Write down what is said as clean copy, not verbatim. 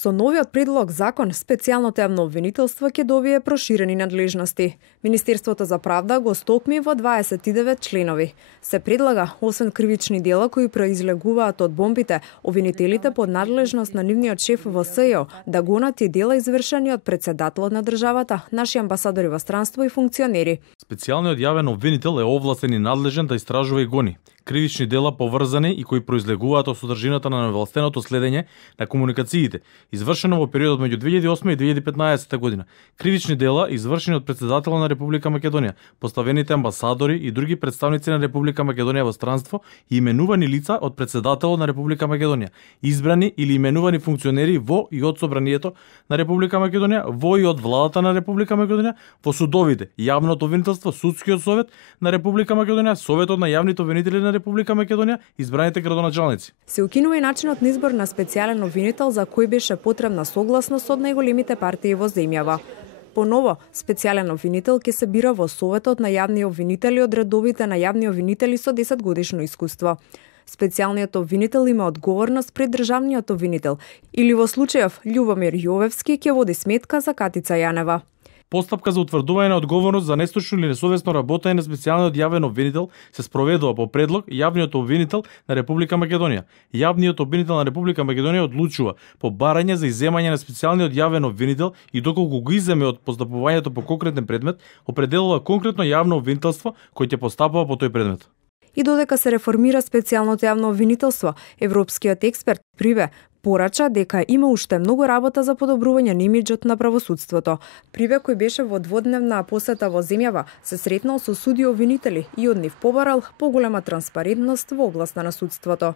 Со новиот предлог закон, специјалното јавно обвинителство ќе добие проширени надлежности. Министерството за правда го стокми во 29 членови. Се предлага, освен кривични дела кои произлегуваат од бомбите, обвинителите под надлежност на нивниот шеф во СЈО да гонат и дела извршени од председателот на државата, наши амбасадори во странство и функционери. Специјалниот јавен обвинител е овластен и надлежен да истражува и гони кривични дела поврзани и кои произлегуваат од содржината на невластеното следење на комуникациите, извршено во периодот меѓу 2008 и 2015 година. Кривични дела извршени од председателот на Република Македонија, поставените амбасадори и други представници на Република Македонија во странство и именувани лица од председателот на Република Македонија, избрани или именувани функционери во и од собранието на Република Македонија, во и од владата на Република Македонија, во судовите, јавното обвинителство, судскиот совет на Република Македонија, советот на јавните обвинители на Република Македонија, избраните градоначалници. Се укинува и начинот на избор на специјален обвинител за кој беше потребна согласност од најголемите партии во земјава. Поново, специјален обвинител ќе се бира во Советот на јавни обвинители од редовите на јавни обвинители со 10 годишно искуство. Специјалниот обвинител има одговорност пред државниот обвинител или во случајов Љубомир Јовевски ќе води сметка за Катица Јанева. Постапка за утврдување на одговорност за нестручно или несовесно работење на специјалниот јавен обвинител се спроведува по предлог јавниот обвинител на Република Македонија. Јавниот обвинител на Република Македонија одлучува по барање за изземање на специјалниот јавен обвинител и доколку го иземе од постапувањето по конкретен предмет, определува конкретно јавно обвинителство кој ќе постапува по тој предмет. И додека се реформира специјалното јавно обвинителство, европскиот експерт Приве порача дека има уште многу работа за подобрување на имиџот на правосудството. Приве, кој беше во дводневна посета во земјава, се сретнал со суди обвинители и од нив побарал поголема транспарентност во областа на судството.